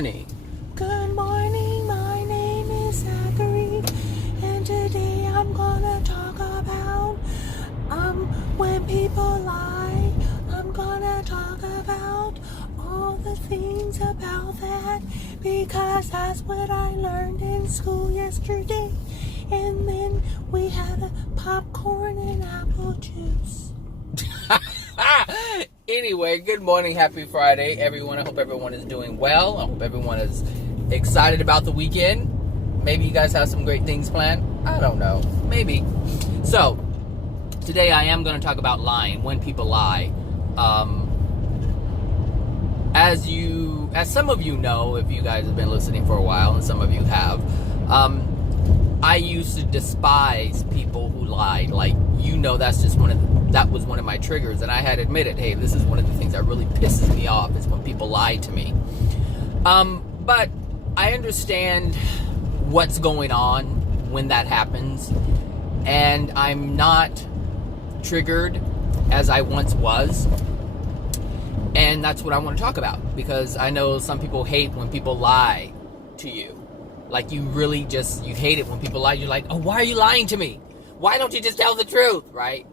morning. Good morning, my name is Zachary, and today I'm gonna talk about when people lie. I'm gonna talk about all the things about that, because that's what I learned in school yesterday. And then we had a popcorn and apple juice. Anyway, good morning, happy Friday, everyone. I hope everyone is doing well. I hope everyone is excited about the weekend. Maybe you guys have some great things planned. I don't know. Maybe. So, today I am going to talk about lying, when people lie. As some of you know, if you guys have been listening for a while, and some of you have, I used to despise people who lied. Like, that was one of my triggers, and I had admitted, hey, this is one of the things that really pisses me off, is when people lie to me. But I understand what's going on when that happens, and I'm not triggered as I once was, and that's what I want to talk about, because I know some people hate when people lie to you. Like, you hate it when people lie. You're like, oh, why are you lying to me? Why don't you just tell the truth, right?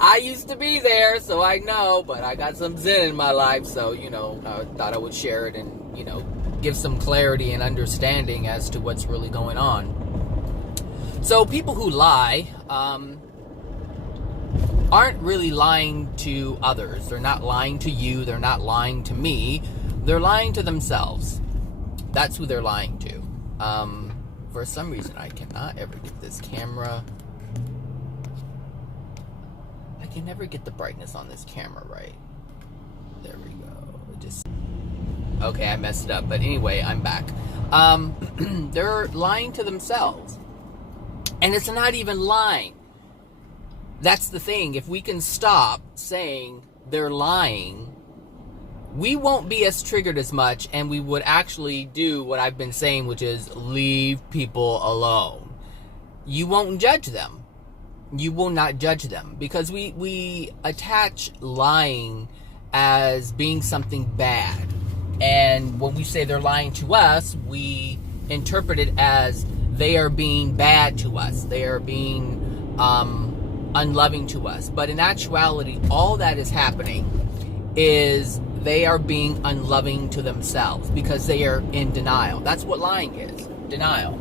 I used to be there, so I know, but I got some zen in my life, so, I thought I would share it and, give some clarity and understanding as to what's really going on. So people who lie aren't really lying to others. They're not lying to you. They're not lying to me. They're lying to themselves. That's who they're lying to. For some reason, I cannot ever get this camera. I can never get the brightness on this camera right. There we go. Okay, I messed it up. But anyway, I'm back. They're lying to themselves. And it's not even lying. That's the thing. If we can stop saying they're lying, we won't be as triggered as much, and we would actually do what I've been saying, which is leave people alone. You won't judge them. You will not judge them, because we attach lying as being something bad. And when we say they're lying to us, we interpret it as they are being bad to us. They are being unloving to us. But in actuality, all that is happening is they are being unloving to themselves, because they are in denial. That's what lying is. Denial.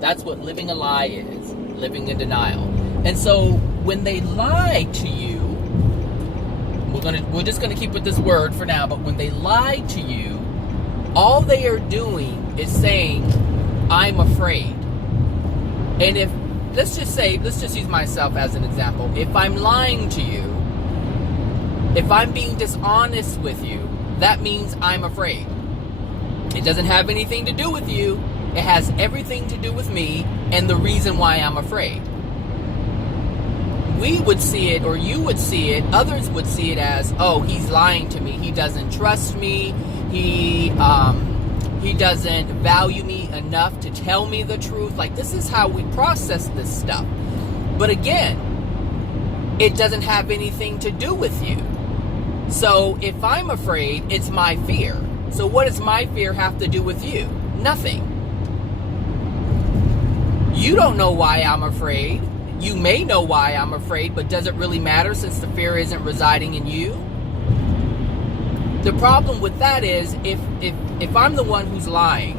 That's what living a lie is. Living in denial. And so when they lie to you, we're just gonna keep with this word for now, but when they lie to you, all they are doing is saying, I'm afraid. And let's just use myself as an example. If I'm lying to you, if I'm being dishonest with you, that means I'm afraid. It doesn't have anything to do with you. It has everything to do with me and the reason why I'm afraid. We would see it, or you would see it, others would see it as, oh, he's lying to me. He doesn't trust me. He doesn't value me enough to tell me the truth. Like, this is how we process this stuff. But again, it doesn't have anything to do with you. So if I'm afraid, it's my fear. So what does my fear have to do with you? Nothing. You don't know why I'm afraid. You may know why I'm afraid, but does it really matter, since the fear isn't residing in you? The problem with that is, if I'm the one who's lying,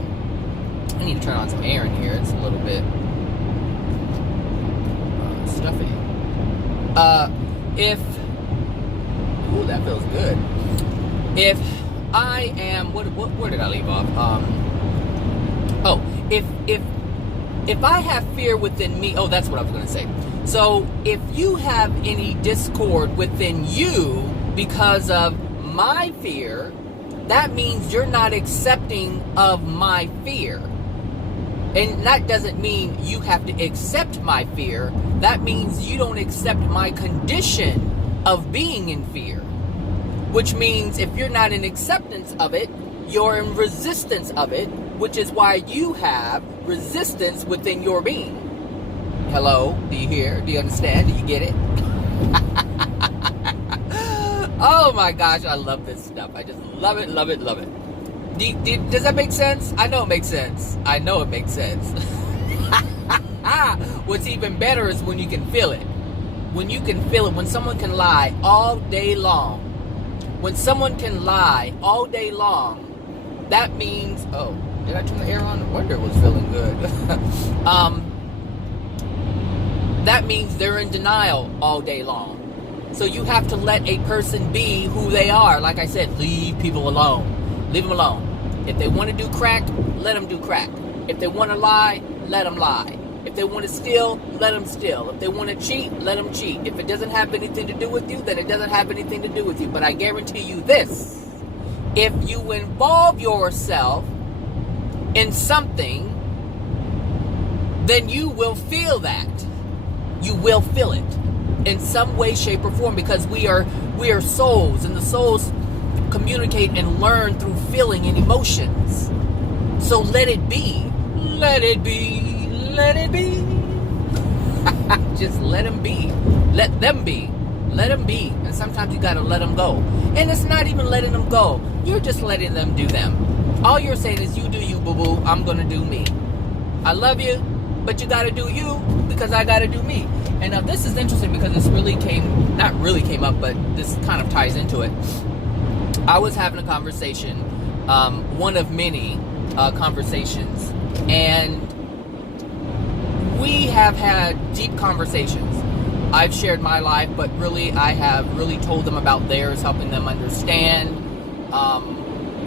I need to turn on some air in here. It's a little bit stuffy. Ooh, that feels good. If I am, where did I leave off? If I have fear within me, that's what I was going to say. So if you have any discord within you because of my fear, that means you're not accepting of my fear. And that doesn't mean you have to accept my fear. That means you don't accept my condition of being in fear. Which means if you're not in acceptance of it, you're in resistance of it, which is why you have resistance within your being. Hello? Do you hear? Do you understand? Do you get it? Oh my gosh, I love this stuff. I just love it, love it, love it. Does that make sense? I know it makes sense. I know it makes sense. What's even better is when you can feel it. When you can feel it, when someone can lie all day long. When someone can lie all day long, that means, oh, did I turn the air on? The window was feeling good. That means they're in denial all day long. So you have to let a person be who they are. Like I said, leave people alone. Leave them alone. If they want to do crack, let them do crack. If they want to lie, let them lie. If they want to steal, let them steal. If they want to cheat, let them cheat. If it doesn't have anything to do with you, then it doesn't have anything to do with you. But I guarantee you this. If you involve yourself in something, then you will feel that. You will feel it in some way, shape, or form, because we are souls, and the souls communicate and learn through feeling and emotions. So let it be. Let it be. Let it be. Just let them be. Let them be. Let them be. And sometimes you gotta let them go. And it's not even letting them go. You're just letting them do them. All you're saying is, you do you, boo-boo. I'm gonna do me. I love you, but you gotta do you because I gotta do me. And now this is interesting because this really not really came up, but this kind of ties into it. I was having a conversation, one of many conversations, and we have had deep conversations. I've shared my life, but really I have really told them about theirs, helping them understand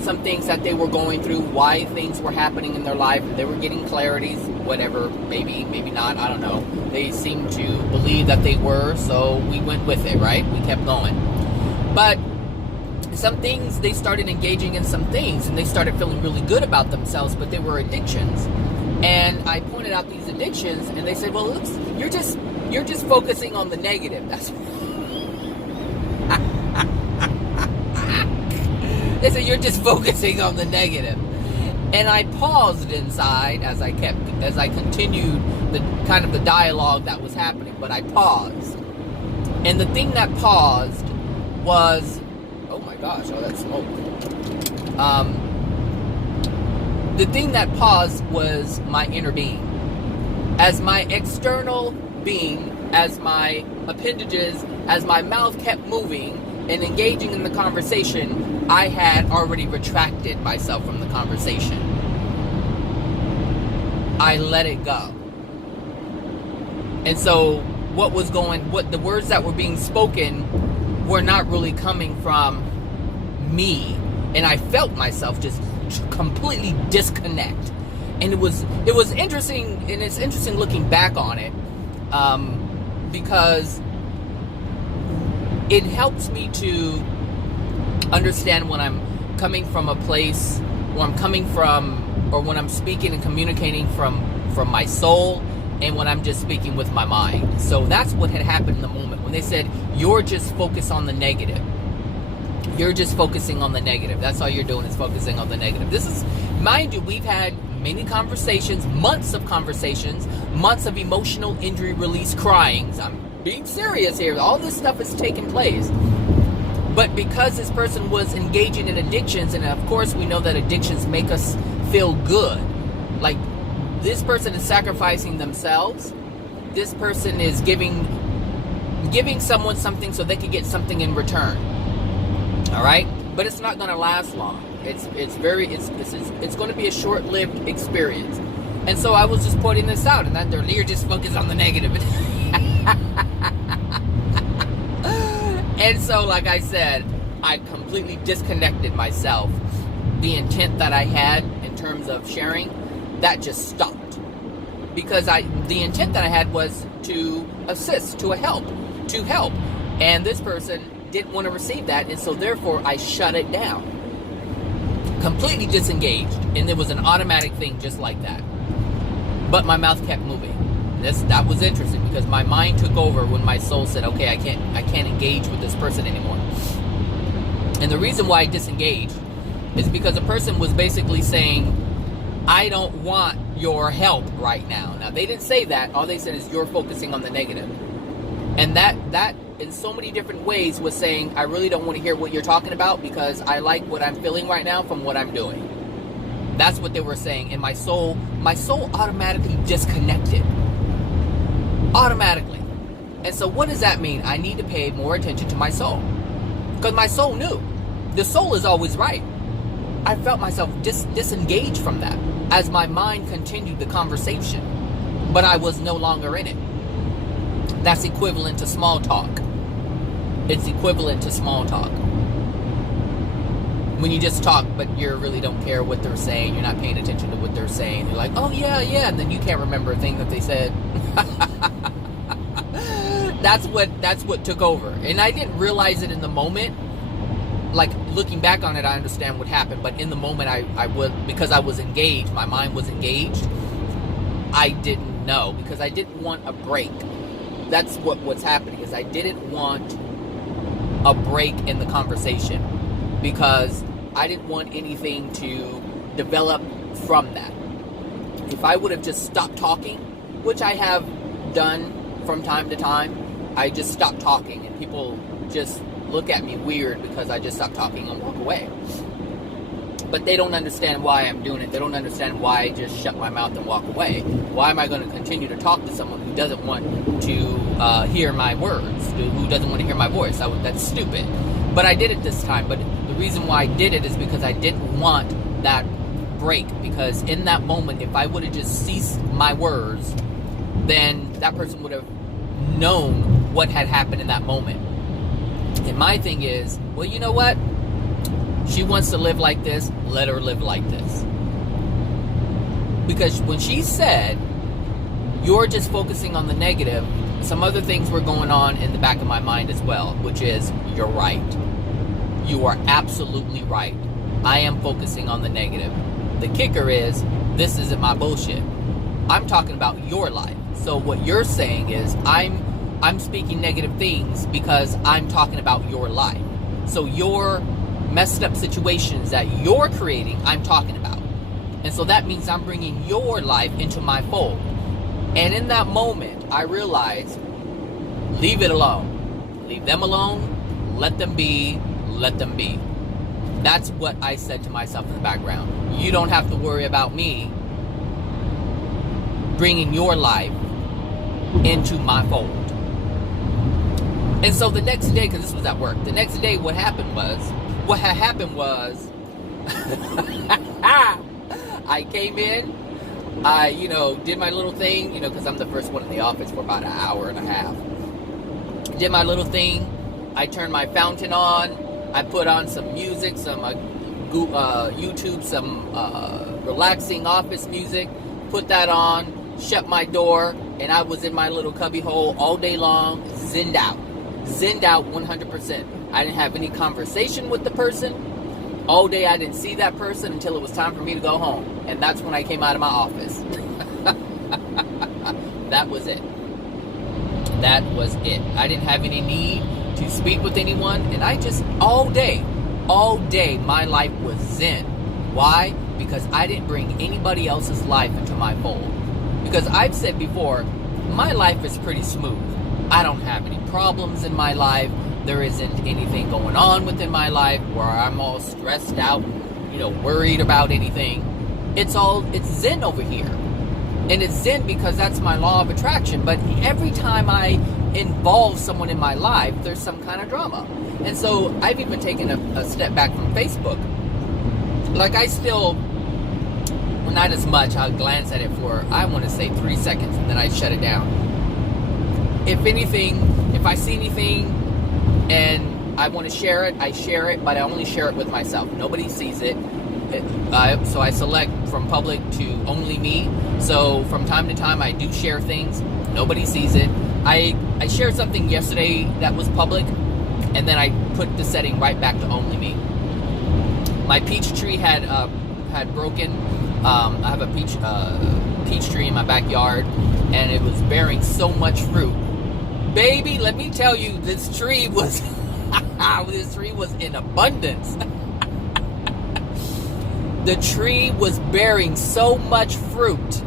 some things that they were going through, why things were happening in their life. They were getting clarities, whatever, maybe not, I don't know. They seemed to believe that they were, so we went with it, right? We kept going. But some things, they started engaging in some things, and they started feeling really good about themselves, but they were addictions. And I pointed out these addictions, and they said, well, looks, you're just focusing on the negative. That's they said, you're just focusing on the negative. And I paused inside as I continued the dialogue that was happening, but I paused. And the thing that paused was, oh my gosh, oh, that's smoke. The thing that paused was my inner being. As my external being, as my appendages, as my mouth kept moving and engaging in the conversation, I had already retracted myself from the conversation. I let it go. And so what the words that were being spoken were not really coming from me. And I felt myself just completely disconnect. And it was interesting, and it's interesting looking back on it, because it helps me to understand when I'm coming from a place where I'm coming from, or when I'm speaking and communicating from my soul, and when I'm just speaking with my mind. So that's what had happened in the moment when they said, you're just focused on the negative. You're just focusing on the negative. That's all you're doing is focusing on the negative. This is, mind you, we've had many conversations, months of conversations, months of emotional injury release cryings. I'm being serious here. All this stuff is taking place. But because this person was engaging in addictions, and of course we know that addictions make us feel good. Like, this person is sacrificing themselves. This person is giving someone something so they can get something in return. All right? But it's not going to last long. It's going to be a short-lived experience. And so I was just pointing this out, and that you're just focused on the negative. And so, like I said, I completely disconnected myself. The intent that I had in terms of sharing, that just stopped. Because the intent that I had was to assist, to help. And this person didn't want to receive that, and so therefore I shut it down. Completely disengaged. And it was an automatic thing just like that. But my mouth kept moving. That was interesting, because my mind took over when my soul said, okay, I can't engage with this person anymore. And the reason why I disengaged is because the person was basically saying, I don't want your help right now. Now, they didn't say that. All they said is, you're focusing on the negative. And that in so many different ways was saying, I really don't want to hear what you're talking about because I like what I'm feeling right now from what I'm doing. That's what they were saying. And my soul automatically disconnected. Automatically. And so what does that mean? I need to pay more attention to my soul. Because my soul knew. The soul is always right. I felt myself disengaged from that as my mind continued the conversation. But I was no longer in it. That's equivalent to small talk. It's equivalent to small talk. When you just talk, but you really don't care what they're saying, you're not paying attention to what they're saying. You're like, oh yeah, and then you can't remember a thing that they said. That's what took over. And I didn't realize it in the moment. Like, looking back on it, I understand what happened. But in the moment, I would, because I was engaged, my mind was engaged, I didn't know. Because I didn't want a break. That's what's happening, is I didn't want a break in the conversation. Because I didn't want anything to develop from that. If I would have just stopped talking, which I have done from time to time, I just stopped talking and people just look at me weird because I just stopped talking and walk away. But they don't understand why I'm doing it. They don't understand why I just shut my mouth and walk away. Why am I going to continue to talk to someone who doesn't want to hear my words, who doesn't want to hear my voice? That's stupid. But I did it this time. But the reason why I did it is because I didn't want that break. Because in that moment, if I would have just ceased my words, then that person would have known what had happened in that moment. And my thing is, well, you know what? She wants to live like this. Let her live like this. Because when she said, you're just focusing on the negative, some other things were going on in the back of my mind as well, which is, you're right. You are absolutely right. I am focusing on the negative. The kicker is, this isn't my bullshit. I'm talking about your life. So what you're saying is, I'm speaking negative things because I'm talking about your life. So your messed up situations that you're creating, I'm talking about. And so that means I'm bringing your life into my fold. And in that moment, I realized, leave it alone. Leave them alone. Let them be. Let them be. That's what I said to myself in the background. You don't have to worry about me bringing your life into my fold. And so the next day, because this was at work, the next day what had happened was, I came in, I, did my little thing, because I'm the first one in the office for about an hour and a half. Did my little thing, I turned my fountain on, I put on some music, some YouTube, some relaxing office music, put that on, shut my door, and I was in my little cubby hole all day long, zinned out 100%. I didn't have any conversation with the person. All day I didn't see that person until it was time for me to go home. And that's when I came out of my office. That was it. That was it. I didn't have any need to speak with anyone. And I just, all day, my life was zen. Why? Because I didn't bring anybody else's life into my fold. Because I've said before, my life is pretty smooth. I don't have any problems in my life. There isn't anything going on within my life where I'm all stressed out, worried about anything. It's zen over here. And it's zen because that's my law of attraction. But every time I involve someone in my life, there's some kind of drama. And so I've even taken a step back from Facebook. Like, I still, well, not as much. I'll glance at it for, I want to say 3 seconds, and then I shut it down. If anything, if I see anything and I want to share it, I share it, but I only share it with myself. Nobody sees it. So I select from public to only me. So from time to time, I do share things. Nobody sees it. I shared something yesterday that was public, and then I put the setting right back to only me. My peach tree had broken. I have a peach tree in my backyard, and it was bearing so much fruit. Baby, let me tell you, this tree was in abundance. The tree was bearing so much fruit.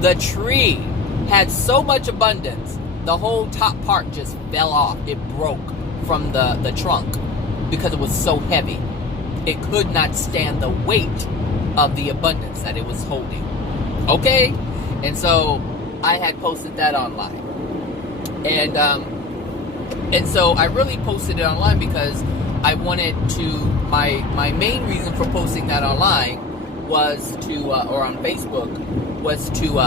The tree had so much abundance the whole top part just fell off. It broke from the trunk because it was so heavy. It could not stand the weight of the abundance that it was holding. Okay? And so I had posted that online. And so I really posted it online because I wanted to, my main reason for posting that online was to, or on Facebook, was to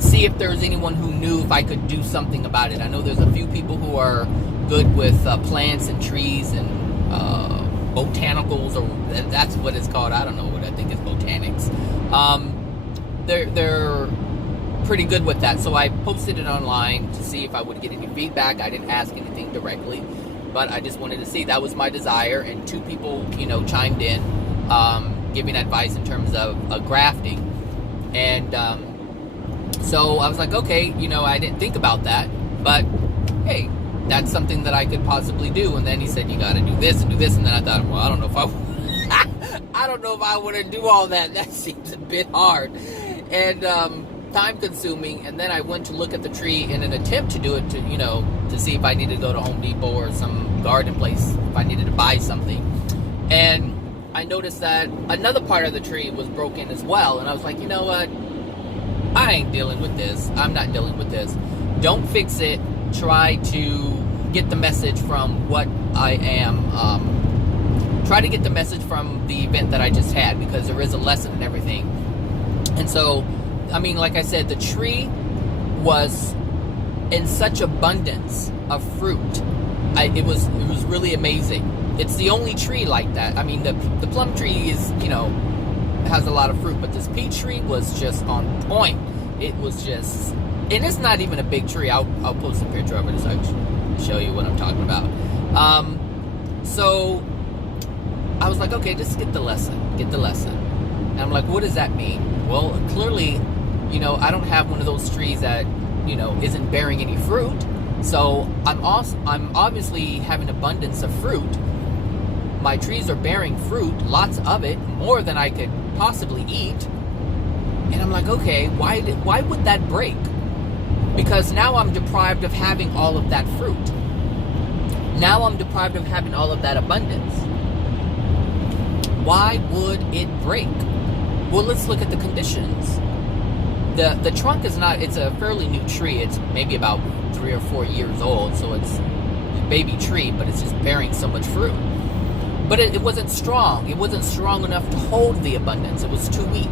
see if there was anyone who knew if I could do something about it. I know there's a few people who are good with plants and trees and botanicals, or that's what it's called. I don't know what I think it's botanics. They're pretty good with that. So I posted it online to see if I would get any feedback. I didn't ask anything directly, but I just wanted to see. That was my desire, and 2 people, chimed in, giving advice in terms of grafting. And so I was like, okay, I didn't think about that, but hey, that's something that I could possibly do. And then he said, you got to do this and do this. And then I thought, well, I don't know if I want to do all that. That seems a bit hard and time consuming. And then I went to look at the tree in an attempt to do it to see if I needed to go to Home Depot or some garden place, if I needed to buy something. And I noticed that another part of the tree was broken as well. And I was like, you know what? I ain't dealing with this. I'm not dealing with this. Don't fix it. Try to get the message from what I am. Try to get the message from the event that I just had, because there is a lesson in everything. And so, I mean, like I said, the tree was in such abundance of fruit. It was really amazing. It's the only tree like that. I mean, the plum tree is, has a lot of fruit, but this peach tree was just on point. It was just, and it's not even a big tree. I'll post a picture of it so I can show you what I'm talking about. So I was like, okay, just get the lesson. And I'm like, what does that mean? Well, clearly, I don't have one of those trees that, isn't bearing any fruit. So I'm obviously having abundance of fruit. My trees are bearing fruit, lots of it, more than I could possibly eat. And I'm like, okay, why would that break? Because now I'm deprived of having all of that fruit. Now I'm deprived of having all of that abundance. Why would it break? Well, let's look at the conditions. The trunk is not, it's a fairly new tree. It's maybe about 3 or 4 years old, so it's a baby tree, but it's just bearing so much fruit. But it wasn't strong. It wasn't strong enough to hold the abundance. It was too weak.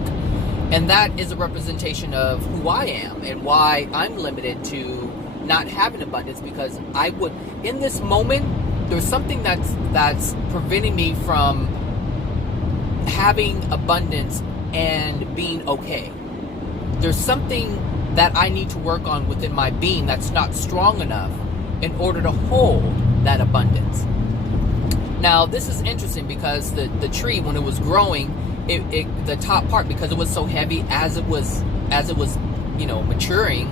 And that is a representation of who I am and why I'm limited to not having abundance, because I would, in this moment, there's something that's preventing me from having abundance and being okay. There's something that I need to work on within my being that's not strong enough in order to hold that abundance. Now, this is interesting because the tree, when it was growing, the top part, because it was so heavy, as it was maturing,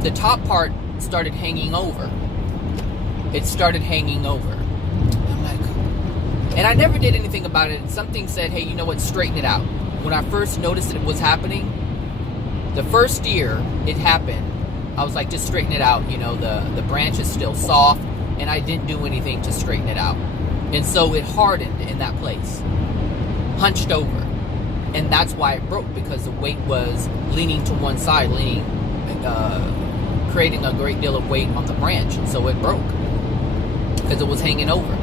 the top part started hanging over. It started hanging over. I'm like, and I never did anything about it. Something said, hey, you know what, straighten it out. When I first noticed it was happening, the first year it happened, I was like, just straighten it out. The branch is still soft, and I didn't do anything to straighten it out. And so it hardened in that place, hunched over. And that's why it broke, because the weight was leaning to one side, creating a great deal of weight on the branch. And so it broke because it was hanging over.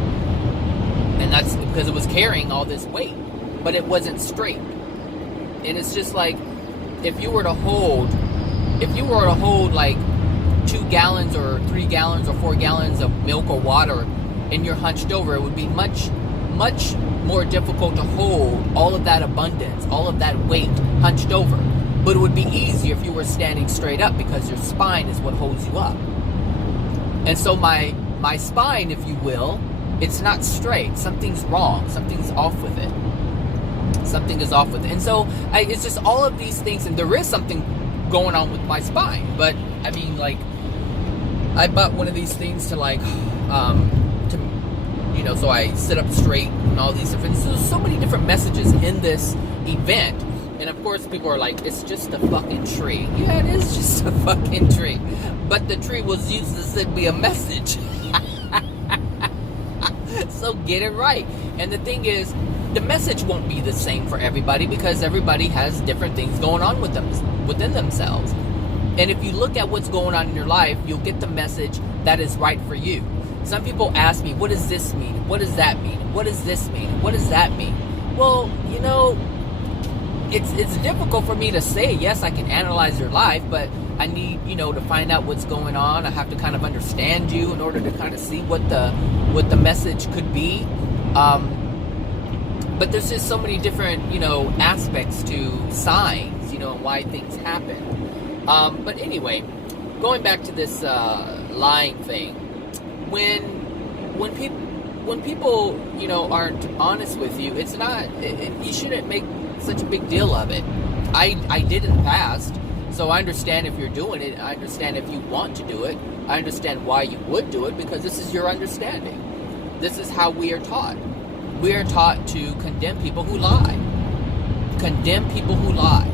And that's because it was carrying all this weight, but it wasn't straight. And it's just like, if you were to hold like 2 gallons or 3 gallons or 4 gallons of milk or water, and you're hunched over, it would be much more difficult to hold all of that abundance, all of that weight hunched over. But it would be easier if you were standing straight up, because your spine is what holds you up. And so my spine, if you will, it's not straight. Something's wrong. Something's off with it. Something is off with it. And so it's just all of these things, and there is something going on with my spine. But I mean, like, I bought one of these things to so I sit up straight and all these different, so many different messages in this event And of course, people are like, it's just a fucking tree. Yeah, it is just a fucking tree. But the tree was used to send me a message. So get it right. And the thing is, the message won't be the same for everybody because everybody has different things going on with them, within themselves. And if you look at what's going on in your life, you'll get the message that is right for you. Some people ask me, what does this mean? What does that mean? What does this mean? What does that mean? Well, you know, it's difficult for me to say, yes, I can analyze your life, but I need, you know, to find out what's going on. I have to kind of understand you in order to kind of see what the message could be. But there's just so many different, you know, aspects to signs, you know, and why things happen. But anyway, going back to this lying thing, when people, you know, aren't honest with you, it's not, you shouldn't make such a big deal of it. I did in the past, so I understand if you're doing it. I understand if you want to do it. I understand why you would do it, because this is your understanding. This is how we are taught. We are taught to condemn people who lie. Condemn people who lie.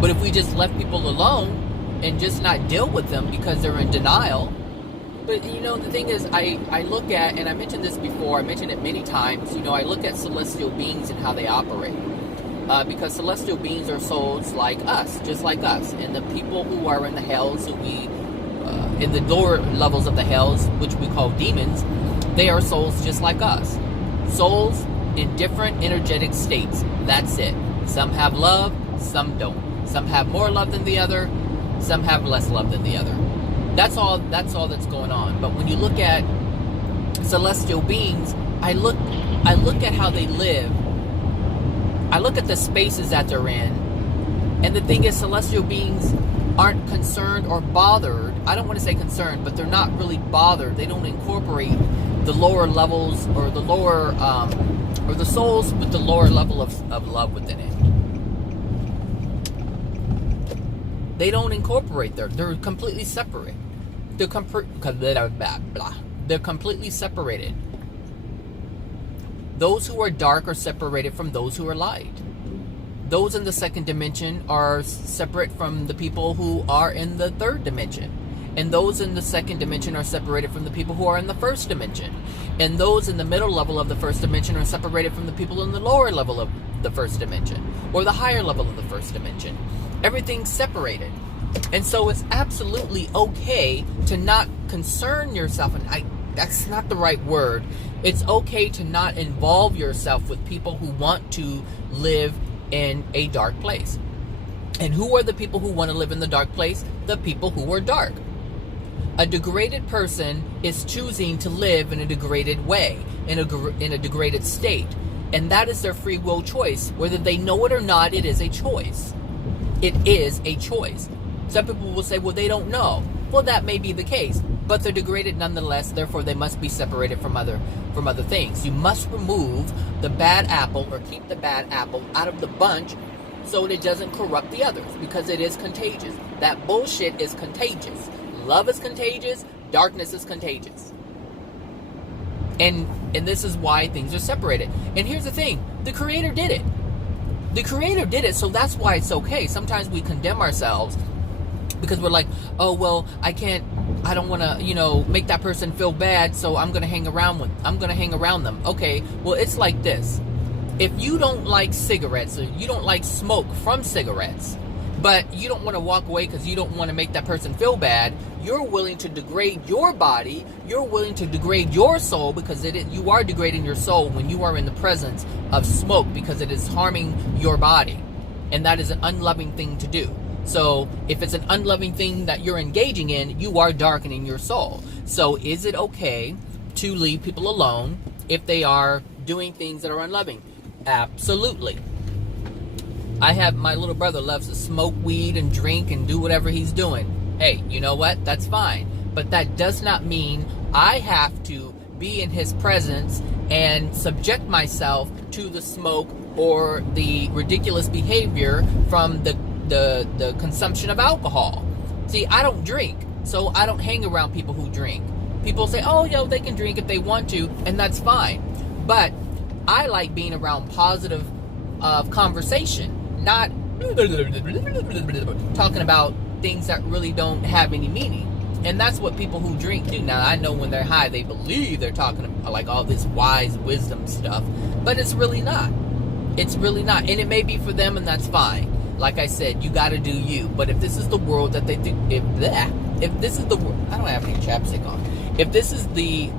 But if we just left people alone and just not deal with them because they're in denial. But, you know, the thing is, I look at, and I mentioned this before, I mentioned it many times, you know, I look at celestial beings and how they operate. Because celestial beings are souls like us, just like us. And the people who are in the hells, in the lower levels of the hells, which we call demons, they are souls just like us. Souls in different energetic states. That's it. Some have love, some don't. Some have more love than the other, some have less love than the other. That's all that's going on. But when you look at celestial beings, I look at how they live. I look at the spaces that they're in. And the thing is, celestial beings aren't concerned or bothered. I don't want to say concerned, but they're not really bothered. They don't incorporate the lower levels or the lower, or the souls with the lower level of love within it. They don't incorporate they're completely separate. They're completely separated. Those who are dark are separated from those who are light. Those in the second dimension are separate from the people who are in the third dimension. And those in the second dimension are separated from the people who are in the first dimension. And those in the middle level of the first dimension are separated from the people in the lower level of the first dimension, or the higher level of the first dimension. Everything's separated. And so it's absolutely okay to not concern yourself, and that's not the right word. It's okay to not involve yourself with people who want to live in a dark place. And who are the people who want to live in the dark place? The people who are dark. A degraded person is choosing to live in a degraded way, in a degraded state. And that is their free will choice. Whether they know it or not, it is a choice. It is a choice. Some people will say, well, they don't know. Well, that may be the case, but they're degraded nonetheless. Therefore, they must be separated from other things. You must remove the bad apple, or keep the bad apple out of the bunch, so that it doesn't corrupt the others, because it is contagious. That bullshit is contagious. Love is contagious. Darkness is contagious. And this is why things are separated. And here's the thing: the Creator did it. The Creator did it, so that's why it's okay. Sometimes we condemn ourselves because we're like, oh, well, I don't want to, make that person feel bad, so I'm going to hang around them. Okay, well, it's like this. If you don't like cigarettes, or you don't like smoke from cigarettes, but you don't want to walk away because you don't want to make that person feel bad, you're willing to degrade your body, you're willing to degrade your soul, because you are degrading your soul when you are in the presence of smoke, because it is harming your body. And that is an unloving thing to do. So if it's an unloving thing that you're engaging in, you are darkening your soul. So is it okay to leave people alone if they are doing things that are unloving? Absolutely. I have my little brother loves to smoke weed and drink and do whatever he's doing. Hey, you know what? That's fine. But that does not mean I have to be in his presence and subject myself to the smoke or the ridiculous behavior from the consumption of alcohol. See, I don't drink, so I don't hang around people who drink. People say, oh, they can drink if they want to, and that's fine. But I like being around positive conversation. not talking about things that really don't have any meaning. And that's what people who drink do. Now, I know when they're high, they believe they're talking about like all this wise wisdom stuff, but it's really not. It's really not. And it may be for them, and that's fine. Like I said, you got to do you. But if this is the world that they think, if this is the world, I don't have any chapstick on. If this is the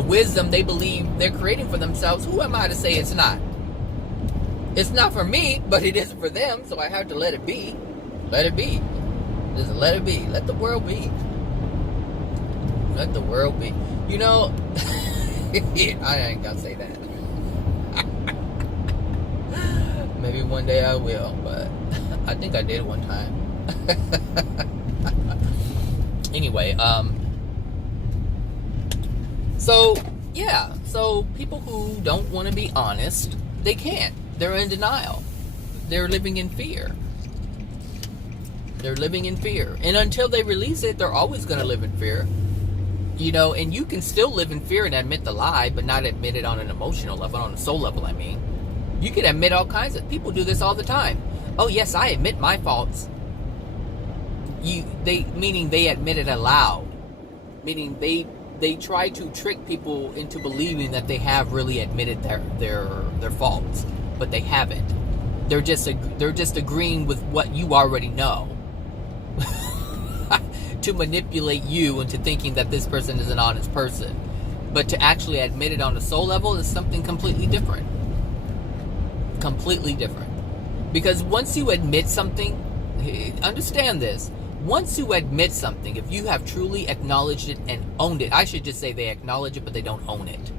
wisdom they believe they're creating for themselves, who am I to say it's not? It's not for me, but it is for them, so I have to let it be. Let it be. Just let it be. Let the world be. Let the world be. You know, I ain't gonna say that. Maybe one day I will, but I think I did one time. Anyway, so yeah, so people who don't want to be honest, they can't. They're in denial. They're living in fear. They're living in fear. And until they release it, they're always going to live in fear. You know, and you can still live in fear and admit the lie, but not admit it on an emotional level, on a soul level, I mean. You can admit all kinds of... People do this all the time. Oh, yes, I admit my faults. Meaning they admit it aloud. Meaning they try to trick people into believing that they have really admitted their faults, but they haven't. They're just agreeing with what you already know to manipulate you into thinking that this person is an honest person. But to actually admit it on a soul level is something completely different. Completely different. Because once you admit something, understand this. Once you admit something, if you have truly acknowledged it and owned it, I should just say they acknowledge it, but they don't own it.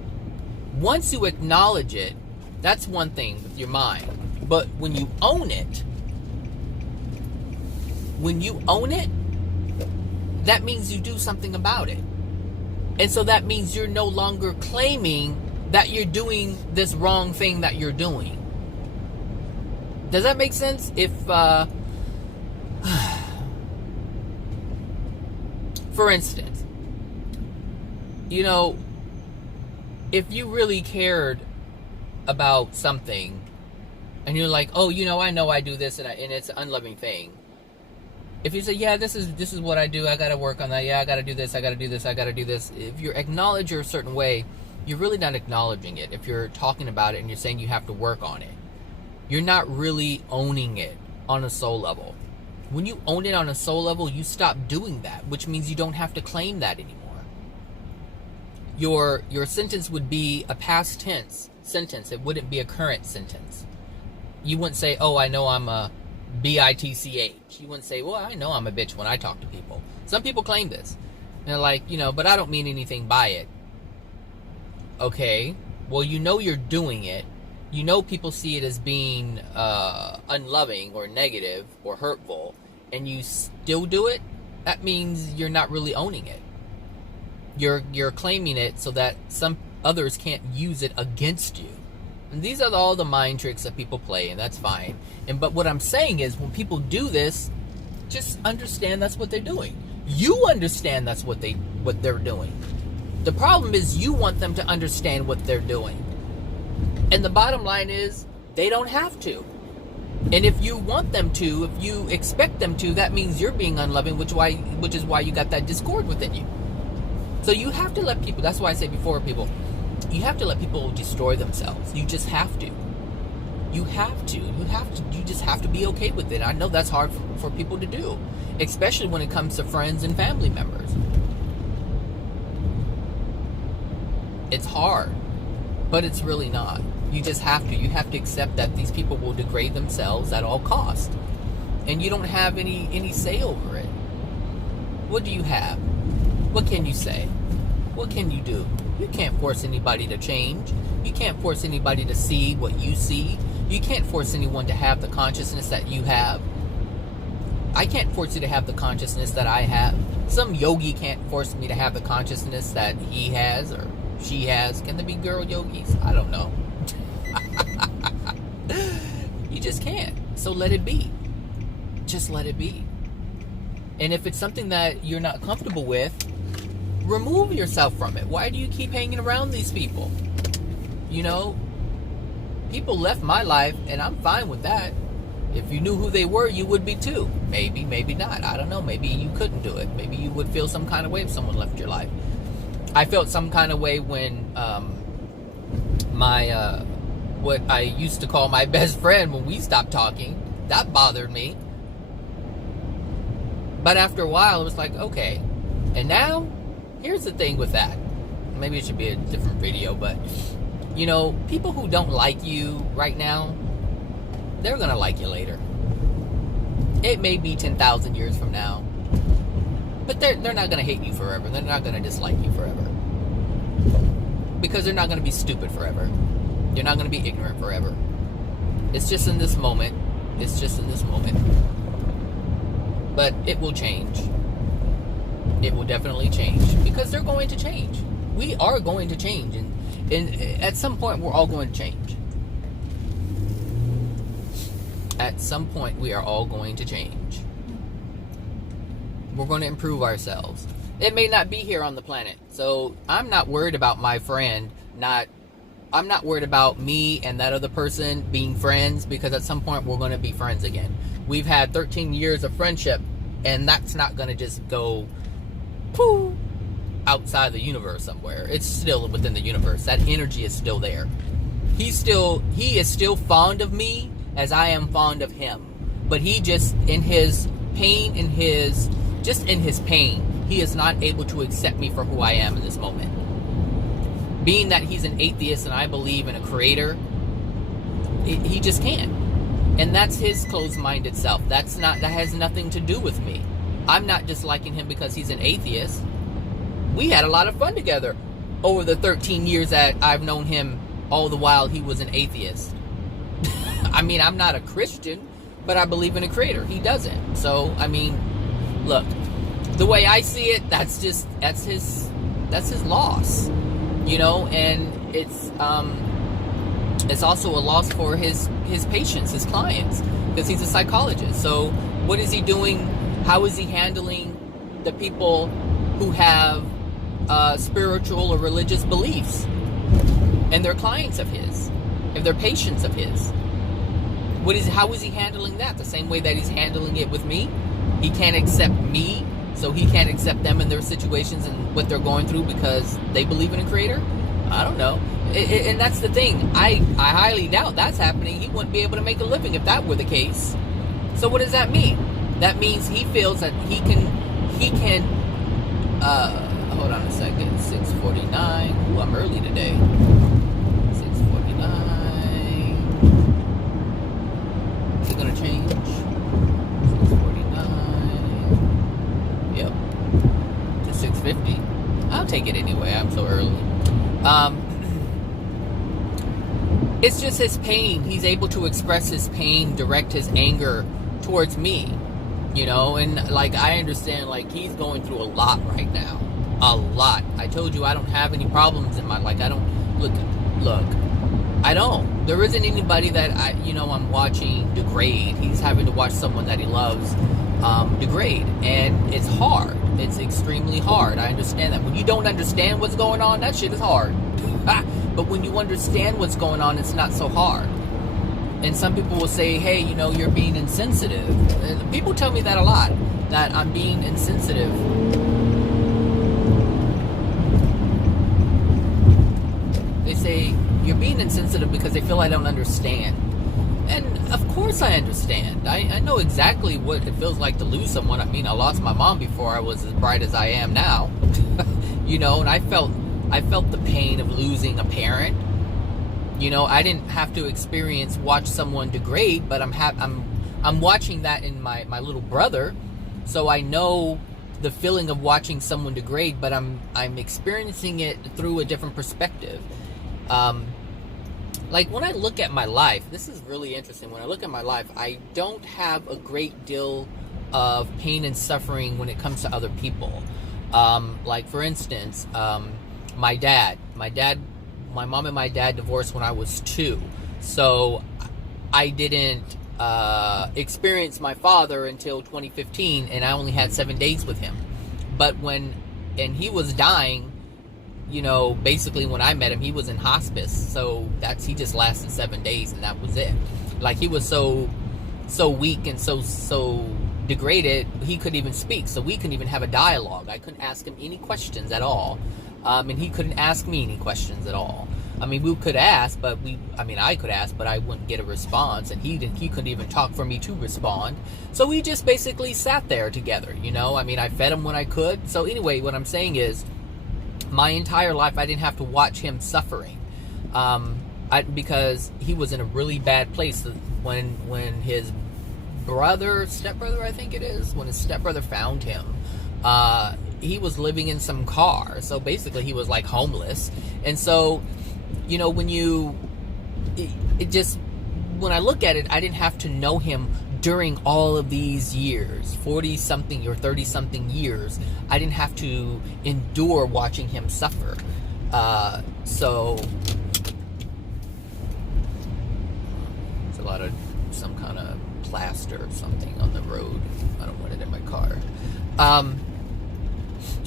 Once you acknowledge it, that's one thing with your mind. But when you own it, that means you do something about it. And so that means you're no longer claiming that you're doing this wrong thing that you're doing. Does that make sense? If, for instance, you know, if you really cared about something and you're like, oh, you know I do this and it's an unloving thing. If you say, yeah, this is what I do, I got to work on that. Yeah, I got to do this, I got to do this, I got to do this. If you acknowledge you're a certain way, you're really not acknowledging it. If you're talking about it and you're saying you have to work on it, you're not really owning it on a soul level. When you own it on a soul level, you stop doing that, which means you don't have to claim that anymore. Your sentence would be a past tense sentence. It wouldn't be a current sentence. You wouldn't say, oh, I know I'm a bitch. You wouldn't say, well, I know I'm a bitch when I talk to people. Some people claim this. And they're like, you know, but I don't mean anything by it. Okay, well, you know you're doing it. You know people see it as being unloving or negative or hurtful, and you still do it. That means you're not really owning it. You're claiming it so that some others can't use it against you. And these are all the mind tricks that people play, and that's fine. But what I'm saying is, when people do this, just understand that's what they're doing. You understand that's what they're doing. The problem is you want them to understand what they're doing. And the bottom line is, they don't have to. And if you want them to, if you expect them to, that means you're being unloving, which is why you got that discord within you. So you have to let people, that's why I say before, people, you have to let people destroy themselves. You just have to. You just have to be okay with it. I know that's hard for people to do, especially when it comes to friends and family members. It's hard, but it's really not. You just have to. You have to accept that these people will degrade themselves at all costs. And you don't have any say over it. What do you have? What can you say? What can you do? You can't force anybody to change. You can't force anybody to see what you see. You can't force anyone to have the consciousness that you have. I can't force you to have the consciousness that I have. Some yogi can't force me to have the consciousness that he has or she has. Can there be girl yogis? I don't know. You just can't. So let it be. Just let it be. And if it's something that you're not comfortable with, remove yourself from it. Why do you keep hanging around these people? You know, People left my life, and I'm fine with that. If you knew who they were, you would be too. Maybe, maybe not. I don't know. Maybe you couldn't do it. Maybe you would feel some kind of way if someone left your life. I felt some kind of way when what I used to call my best friend, when we stopped talking. That bothered me. But after a while, it was like, okay. And now, here's the thing with that. Maybe it should be a different video, but, you know, people who don't like you right now, they're going to like you later. It may be 10,000 years from now. But they're not going to hate you forever. They're not going to dislike you forever. Because they're not going to be stupid forever. You're not going to be ignorant forever. It's just in this moment. It's just in this moment. But it will change. It will definitely change. Because they're going to change. We are going to change. And at some point, we're all going to change. At some point, we are all going to change. We're going to improve ourselves. It may not be here on the planet. So I'm not worried about my friend I'm not worried about me and that other person being friends, because at some point we're going to be friends again. We've had 13 years of friendship, and that's not going to just go poof outside the universe somewhere. It's still within the universe. That energy is still there. He is still fond of me as I am fond of him. But he just, in his pain, in his pain, he is not able to accept me for who I am in this moment. Being that he's an atheist and I believe in a creator, he just can't. And that's his closed-minded self. That has nothing to do with me. I'm not disliking him because he's an atheist. We had a lot of fun together over the 13 years that I've known him, all the while he was an atheist. I mean, I'm not a Christian, but I believe in a creator. He doesn't. So, I mean, look, the way I see it, that's his loss. You know, and it's also a loss for his patients, his clients, because he's a psychologist. So what is he doing? How is he handling the people who have spiritual or religious beliefs, and they're clients of his, if they're patients of his? How is he handling that? The same way that he's handling it with me. He can't accept me, so he can't accept them in their situations and what they're going through because they believe in a creator? I don't know. And that's the thing. I highly doubt that's happening. He wouldn't be able to make a living if that were the case. So what does that mean? That means he feels that he can hold on a second. 6:49. Ooh, I'm early today. 6:49. Is it gonna change? 6:49. Yep. To 6:50. I'll take it anyway. I'm so early. It's just his pain. He's able to express his pain, direct his anger towards me, you know, and like I understand, like he's going through a lot right now, a lot. I told you I don't have any problems in my life. I don't look. I don't. There isn't anybody that I'm watching degrade. He's having to watch someone that he loves degrade, and it's hard. It's extremely hard. I understand that. When you don't understand what's going on, that shit is hard. But when you understand what's going on, it's not so hard. And some people will say, hey, you're being insensitive. And people tell me that a lot, that I'm being insensitive. They say, you're being insensitive because they feel I don't understand. And of course I understand. I know exactly what it feels like to lose someone. I mean, I lost my mom before I was as bright as I am now. And I felt the pain of losing a parent. I didn't have to watch someone degrade, but I'm watching that in my little brother. So I know the feeling of watching someone degrade, but I'm experiencing it through a different perspective. Like when I look at my life, this is really interesting. When I look at my life, I don't have a great deal of pain and suffering when it comes to other people. Like for instance, my mom and my dad divorced when I was 2. So I didn't experience my father until 2015, and I only had 7 days with him. But when he was dying, you know, basically when I met him, he was in hospice. So he just lasted 7 days, and that was it. Like, he was so weak and so degraded, he couldn't even speak. So we couldn't even have a dialogue. I couldn't ask him any questions at all. And he couldn't ask me any questions at all. I mean, we could ask, but I could ask, but I wouldn't get a response, and he couldn't even talk for me to respond. So we just basically sat there together, you know. I mean, I fed him when I could. So anyway, what I'm saying is, my entire life I didn't have to watch him suffering, because he was in a really bad place when his stepbrother, I think it is, when his stepbrother found him. He was living in some car, so basically he was like homeless. And so, you know, when I look at it, I didn't have to know him during all of these years, 40 something or 30 something years. I didn't have to endure watching him suffer. So there's a lot of some kind of plaster or something on the road. I don't want it in my car.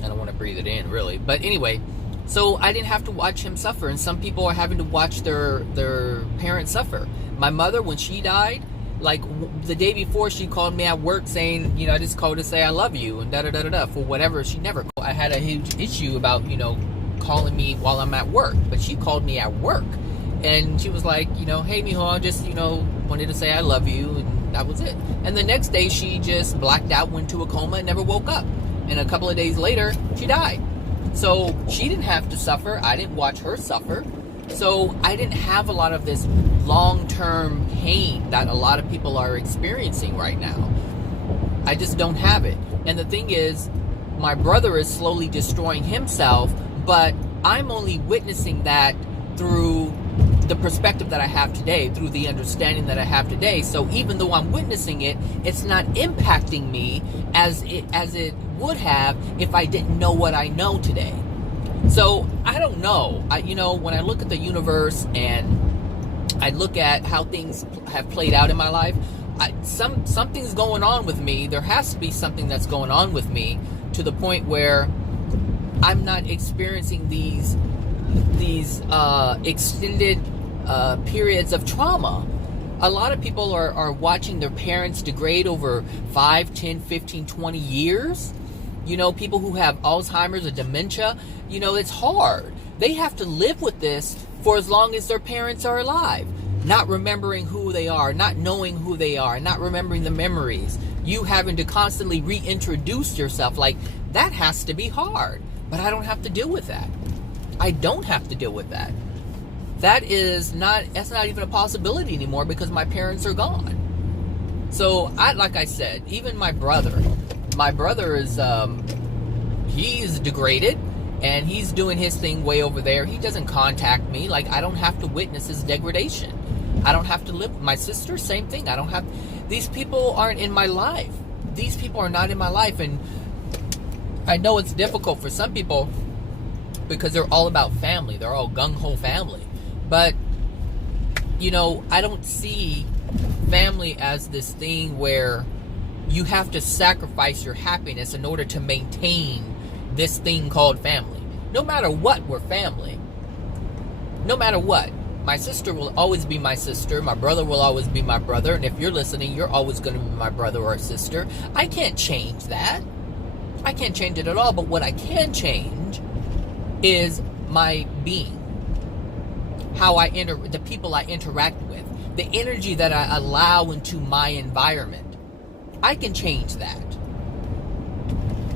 I don't want to breathe it in, really. But anyway, so I didn't have to watch him suffer, and some people are having to watch their parents suffer. My mother, when she died, like the day before, she called me at work saying, you know, I just called to say I love you and da-da-da-da-da for whatever. She never called. I had a huge issue about, you know, calling me while I'm at work, but she called me at work, and she was like, you know, hey, mijo, I just, you know, wanted to say I love you, and that was it. And the next day, she just blacked out, went to a coma, and never woke up. And a couple of days later, she died. So she didn't have to suffer. I didn't watch her suffer. So I didn't have a lot of this long-term pain that a lot of people are experiencing right now. I just don't have it. And the thing is, my brother is slowly destroying himself, but I'm only witnessing that through the perspective that I have today, through the understanding that I have today. So even though I'm witnessing it, it's not impacting me as it would have if I didn't know what I know today. So I don't know. You know, when I look at the universe and I look at how things have played out in my life, something's going on with me. There has to be something that's going on with me to the point where I'm not experiencing these extended periods of trauma. A lot of people are watching their parents degrade over 5, 10, 15, 20 years. You know, people who have Alzheimer's or dementia, you know, it's hard. They have to live with this for as long as their parents are alive. Not remembering who they are, not knowing who they are, not remembering the memories. You having to constantly reintroduce yourself. Like, that has to be hard. But I don't have to deal with that. I don't have to deal with that. That's not even a possibility anymore because my parents are gone. So, like I said, even my brother is, he's degraded, and he's doing his thing way over there. He doesn't contact me. Like, I don't have to witness his degradation. I don't have to live with my sister, same thing. These people aren't in my life. These people are not in my life, and I know it's difficult for some people because they're all about family. They're all gung-ho family. But, you know, I don't see family as this thing where you have to sacrifice your happiness in order to maintain this thing called family. No matter what, we're family. No matter what. My sister will always be my sister. My brother will always be my brother. And if you're listening, you're always going to be my brother or sister. I can't change that. I can't change it at all. But what I can change is my being. The people I interact with. The energy that I allow into my environment. I can change that.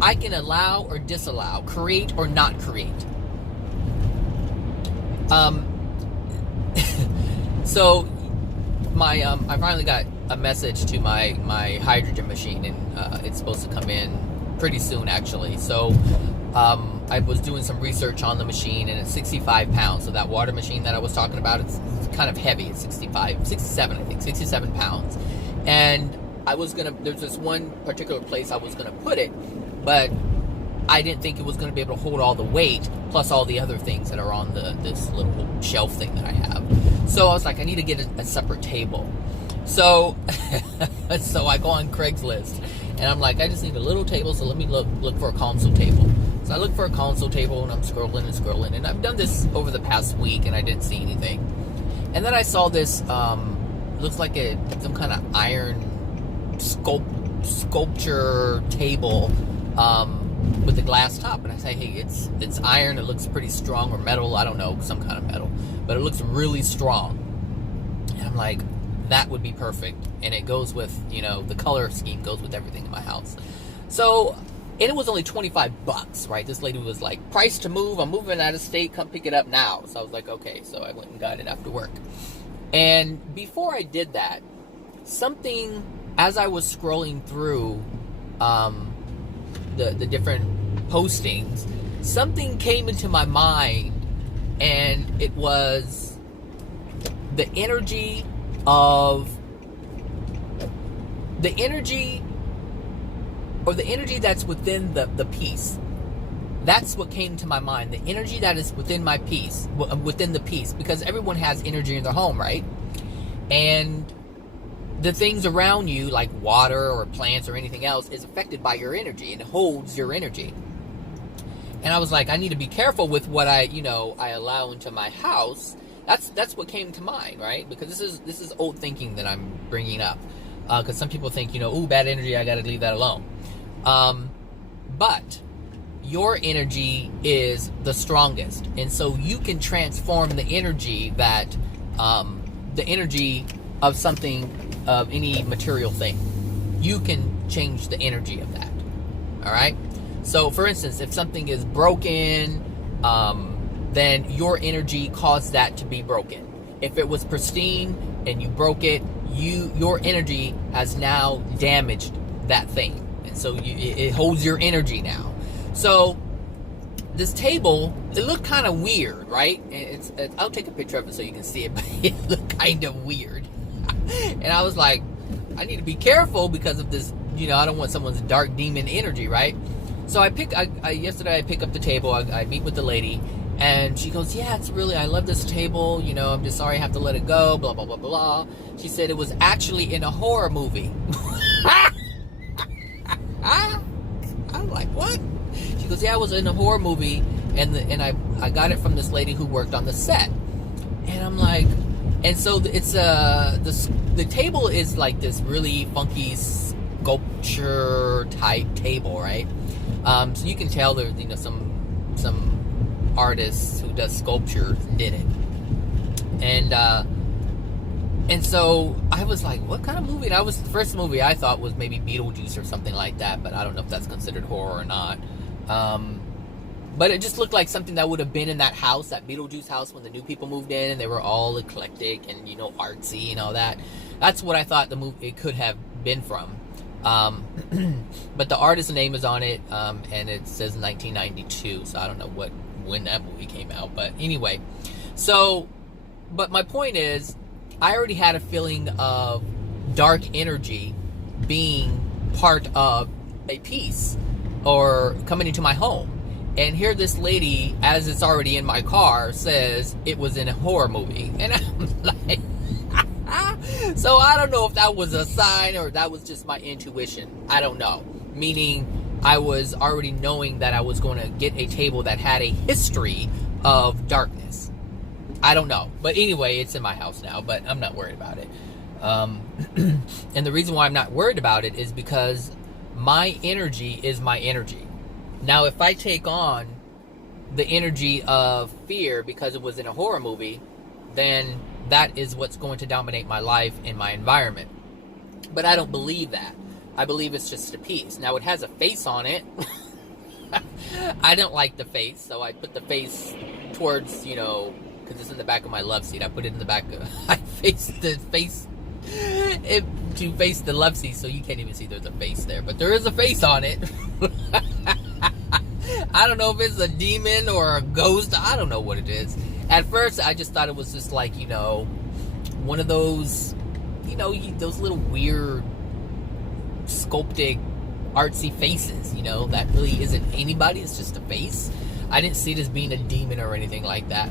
I can allow or disallow, create or not create. So I finally got a message to my hydrogen machine, and it's supposed to come in pretty soon, actually. So I was doing some research on the machine, and it's 65 pounds. So that water machine that I was talking about, it's kind of heavy. It's 67 pounds. And there's this one particular place I was going to put it, but I didn't think it was going to be able to hold all the weight, plus all the other things that are on this little shelf thing that I have. So I was like, I need to get a separate table. So, so I go on Craigslist, and I'm like, I just need a little table, so let me look for a console table. So I look for a console table, and I'm scrolling, and I've done this over the past week, and I didn't see anything. And then I saw this, looks like some kind of iron sculpture table with a glass top. And I say, hey, it's iron, it looks pretty strong, or metal, I don't know, some kind of metal. But it looks really strong. And I'm like, that would be perfect. And it goes with, the color scheme goes with everything in my house. So, and it was only $25, right? This lady was like, price to move, I'm moving out of state, come pick it up now. So I was like, okay. So I went and got it after work. And before I did that, something, as I was scrolling through the different postings, something came into my mind, and it was the energy that's within the piece. That's what came to my mind. The energy that is within my piece, within the piece, because everyone has energy in their home, right? And the things around you, like water or plants or anything else, is affected by your energy and it holds your energy. And I was like, I need to be careful with what I allow into my house. That's what came to mind, right? Because this is old thinking that I'm bringing up. Because some people think, ooh, bad energy, I got to leave that alone. But your energy is the strongest, and so you can transform the energy the energy of something, of any material thing. You can change the energy of that. All right. So, for instance, if something is broken, then your energy caused that to be broken. If it was pristine and you broke it, your energy has now damaged that thing. And so it holds your energy now. So this table, it looked kind of weird, right? I'll take a picture of it so you can see it, but it looked kind of weird. And I was like, I need to be careful because of this, I don't want someone's dark demon energy, right? So yesterday I pick up the table, I meet with the lady, and she goes, yeah, I love this table, I'm just sorry I have to let it go, blah, blah, blah, blah. She said it was actually in a horror movie. I'm like, what? She goes, yeah, I was in a horror movie, and I got it from this lady who worked on the set. And I'm like, and so it's the table is like this really funky sculpture type table, right? So you can tell there's some artists who does sculpture did it, and so I was like, what kind of movie? And the first movie I thought was maybe Beetlejuice or something like that, but I don't know if that's considered horror or not. But it just looked like something that would have been in that house, that Beetlejuice house, when the new people moved in, and they were all eclectic and artsy and all that. That's what I thought the movie it could have been from. But the artist's name is on it, and it says 1992, so I don't know when that movie came out. But anyway, but my point is, I already had a feeling of dark energy being part of a piece or coming into my home. And here this lady, as it's already in my car, says it was in a horror movie. And I'm like, so I don't know if that was a sign or that was just my intuition. I don't know. Meaning I was already knowing that I was going to get a table that had a history of darkness. I don't know. But anyway, it's in my house now, but I'm not worried about it. And the reason why I'm not worried about it is because my energy is my energy. Now, if I take on the energy of fear because it was in a horror movie, then that is what's going to dominate my life and my environment. But I don't believe that. I believe it's just a piece. Now, it has a face on it. I don't like the face, so I put the face towards, because it's in the back of my love seat. I put it in the back of... I faced the face... to face the love seat, so you can't even see there's a face there. But there is a face on it. I don't know if it's a demon or a ghost. I don't know what it is. At first, I just thought it was just like, one of those, those little weird, sculpted, artsy faces, that really isn't anybody. It's just a face. I didn't see it as being a demon or anything like that.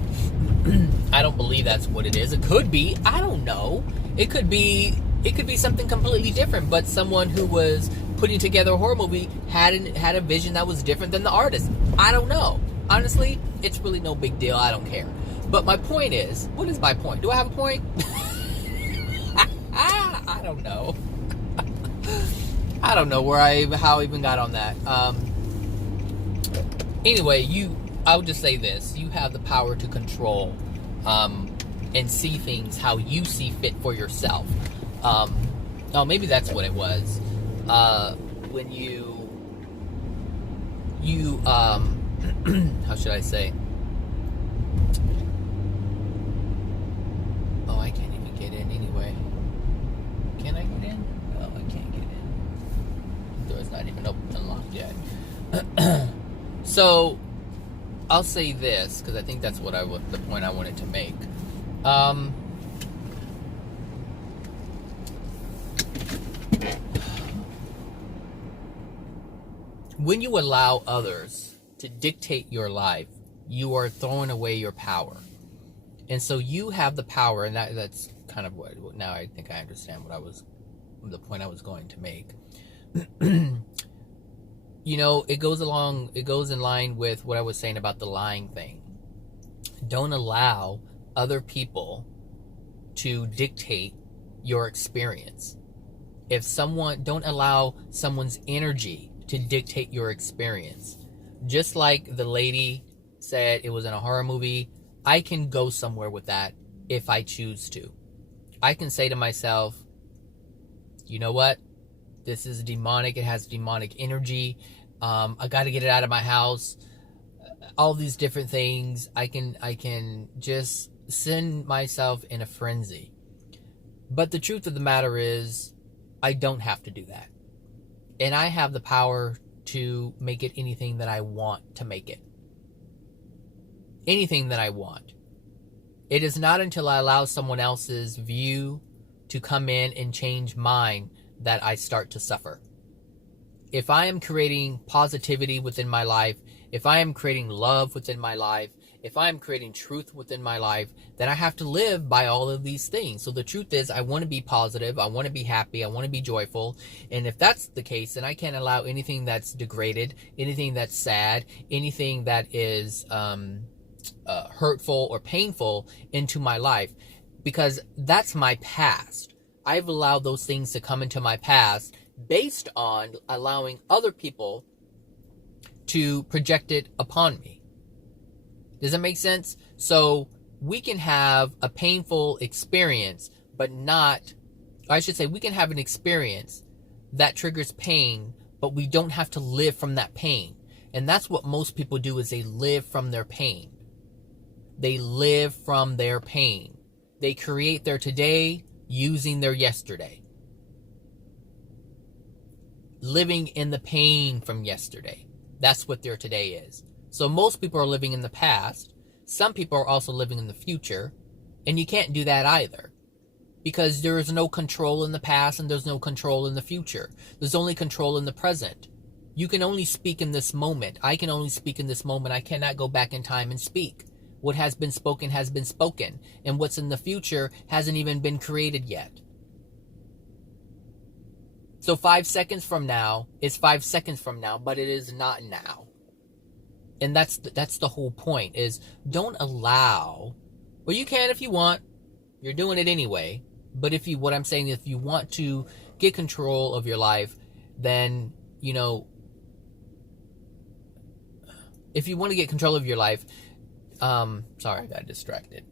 I don't believe that's what it is. It could be. I don't know. It could be something completely different, but someone who was putting together a horror movie had a vision that was different than the artist. I don't know. Honestly, it's really no big deal. I don't care. But my point is, what is my point? Do I have a point? I don't know. I don't know how I even got on that. Anyway, I would just say this. You have the power to control and see things how you see fit for yourself. Maybe that's what it was. When you how should I say? Oh, I can't even get in anyway. Can I get in? No, I can't get in. The door's not even unlocked yet. So, I'll say this, because I think that's what the point I wanted to make. When you allow others to dictate your life, you are throwing away your power. And so you have the power, and that's kind of what, now I think I understand the point I was going to make. You know, it goes in line with what I was saying about the lying thing. Don't allow other people to dictate your experience. Don't allow someone's energy to dictate your experience. Just like the lady said it was in a horror movie, I can go somewhere with that if I choose to. I can say to myself, you know what? This is demonic. It has demonic energy. I got to get it out of my house. All these different things. I can just send myself in a frenzy. But the truth of the matter is, I don't have to do that. And I have the power to make it anything that I want to make it. Anything that I want. It is not until I allow someone else's view to come in and change mine that I start to suffer. If I am creating positivity within my life, if I am creating love within my life, if I am creating truth within my life, then I have to live by all of these things. So the truth is, I want to be positive, I want to be happy, I want to be joyful. And if that's the case, then I can't allow anything that's degraded, anything that's sad, anything that is hurtful or painful into my life. Because that's my past. I've allowed those things to come into my past based on allowing other people to project it upon me. Does that make sense? So we can have a painful experience, but we can have an experience that triggers pain, but we don't have to live from that pain. And that's what most people do, is they live from their pain. They live from their pain. They create their today using their yesterday. Living in the pain from yesterday. That's what their today is. So most people are living in the past. Some people are also living in the future. And you can't do that either. Because there is no control in the past and there's no control in the future. There's only control in the present. You can only speak in this moment. I can only speak in this moment. I cannot go back in time and speak. What has been spoken has been spoken. And what's in the future hasn't even been created yet. So 5 seconds from now is 5 seconds from now, but it is not now. And that's the whole point, is don't allow, well, you can if you want. You're doing it anyway. But what I'm saying is, if you want to get control of your life, then, if you want to get control of your life, sorry, I got distracted.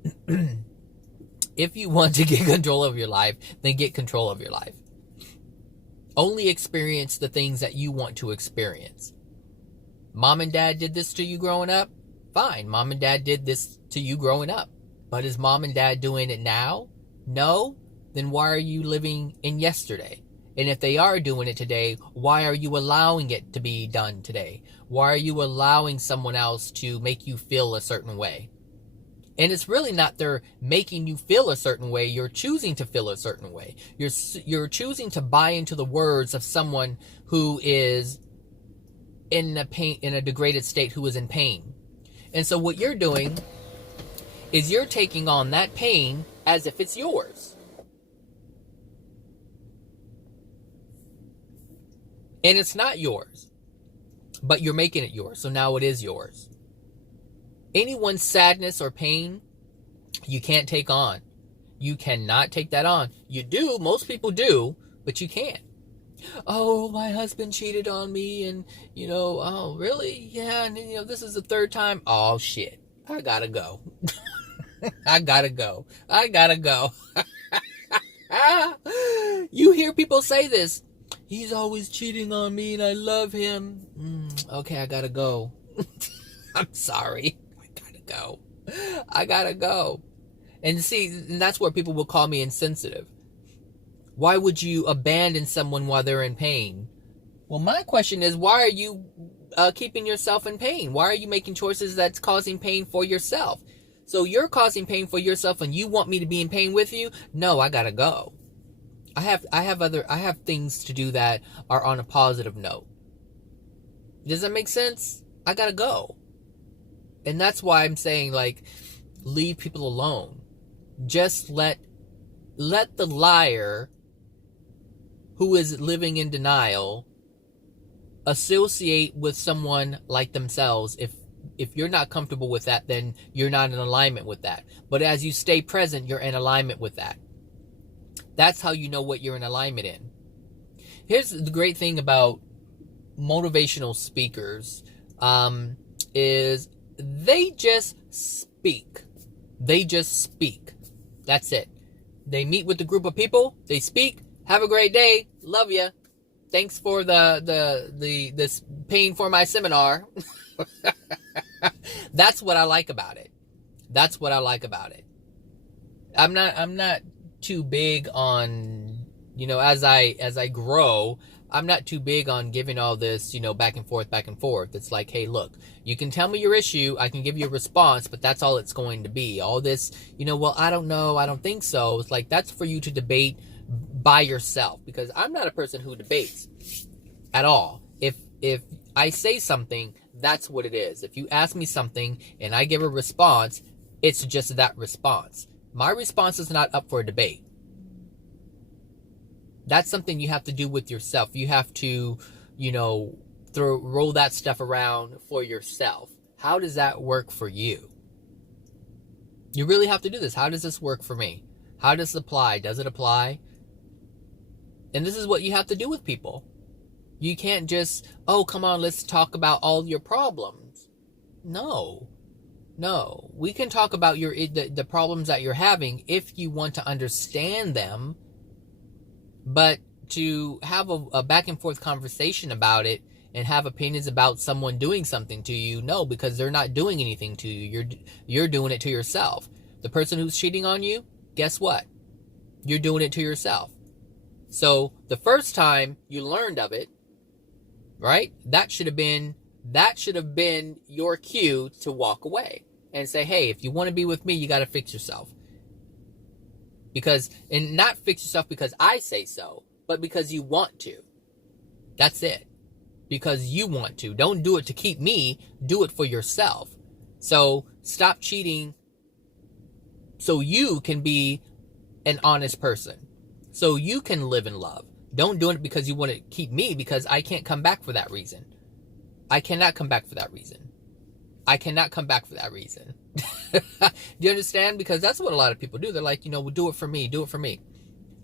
If you want to get control of your life, then get control of your life. Only experience the things that you want to experience. Mom and dad did this to you growing up? Fine, mom and dad did this to you growing up. But is mom and dad doing it now? No? Then why are you living in yesterday? And if they are doing it today, why are you allowing it to be done today? Why are you allowing someone else to make you feel a certain way? And it's really not they're making you feel a certain way. You're choosing to feel a certain way. You're choosing to buy into the words of someone who is in a degraded state, who is in pain. And so what you're doing is you're taking on that pain as if it's yours. And it's not yours, but you're making it yours. So now it is yours. Anyone's sadness or pain, you can't take on. You cannot take that on. You do, most people do, but you can't. Oh, my husband cheated on me, and, oh, really? Yeah, and, this is the third time. Oh, shit. I gotta go. I gotta go. You hear people say this. He's always cheating on me, and I love him. Okay, I gotta go. I'm sorry. I gotta go. And see, that's where people will call me insensitive. Why would you abandon someone while they're in pain? Well, my question is, why are you keeping yourself in pain? Why are you making choices that's causing pain for yourself? So you're causing pain for yourself and you want me to be in pain with you? No, I gotta go. I have things to do that are on a positive note. Does that make sense? I gotta go. And that's why I'm saying, like, leave people alone. Just let the liar who is living in denial associate with someone like themselves. If you're not comfortable with that, then you're not in alignment with that. But as you stay present, you're in alignment with that. That's how you know what you're in alignment in. Here's the great thing about motivational speakers, is they just speak. They just speak. That's it. They meet with a group of people. They speak. Have a great day. Love ya. Thanks for this paying for my seminar. That's what I like about it. That's what I like about it. I'm not too big on, as I grow, I'm not too big on giving all this, back and forth. It's like, hey, look, you can tell me your issue. I can give you a response, but that's all it's going to be. All this, well, I don't know. I don't think so. It's like, that's for you to debate by yourself, because I'm not a person who debates at all. If I say something, that's what it is. If you ask me something and I give a response, it's just that response. My response is not up for a debate. That's something you have to do with yourself. You have to, roll that stuff around for yourself. How does that work for you? You really have to do this. How does this work for me? How does it apply? Does it apply? And this is what you have to do with people. You can't just, oh, come on, let's talk about all your problems. No. We can talk about the problems that you're having if you want to understand them. But to have a back and forth conversation about it and have opinions about someone doing something to you, no, because they're not doing anything to you. You're doing it to yourself. The person who's cheating on you, guess what? You're doing it to yourself. So the first time you learned of it, right? That should have been your cue to walk away and say, hey, if you want to be with me, you got to fix yourself. And not fix yourself because I say so, but because you want to. That's it. Because you want to. Don't do it to keep me. Do it for yourself. So stop cheating so you can be an honest person. So you can live in love. Don't do it because you want to keep me, because I can't come back for that reason. I cannot come back for that reason. Do you understand? Because that's what a lot of people do. They're like, well, do it for me.